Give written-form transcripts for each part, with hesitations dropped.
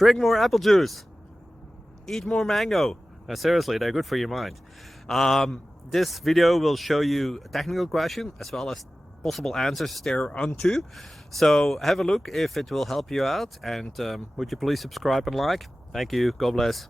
Drink more apple juice. Eat more mango. No, seriously, they're good for your mind. This video will show you a technical question as well as possible answers thereunto. So have a look if it will help you out, and would you please subscribe and like? Thank you. God bless.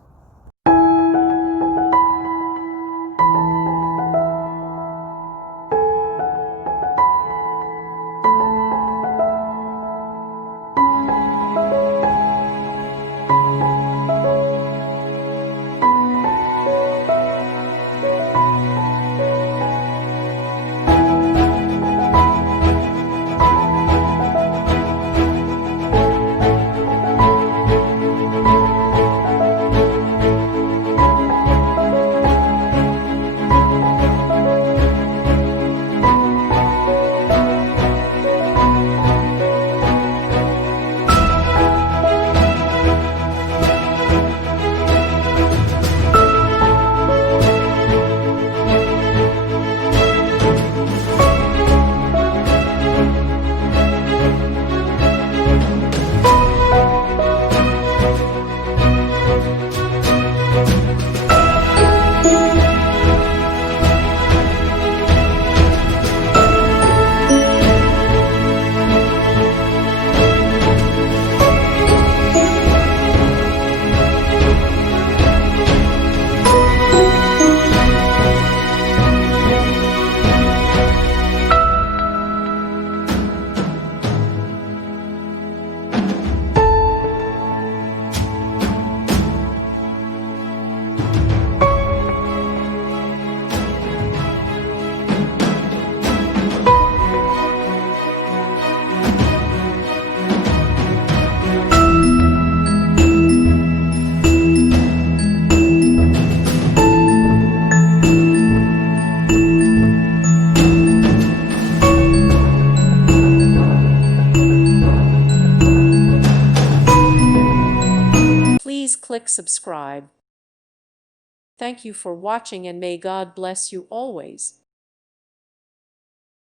Please click subscribe. Thank you for watching, and may God bless you always.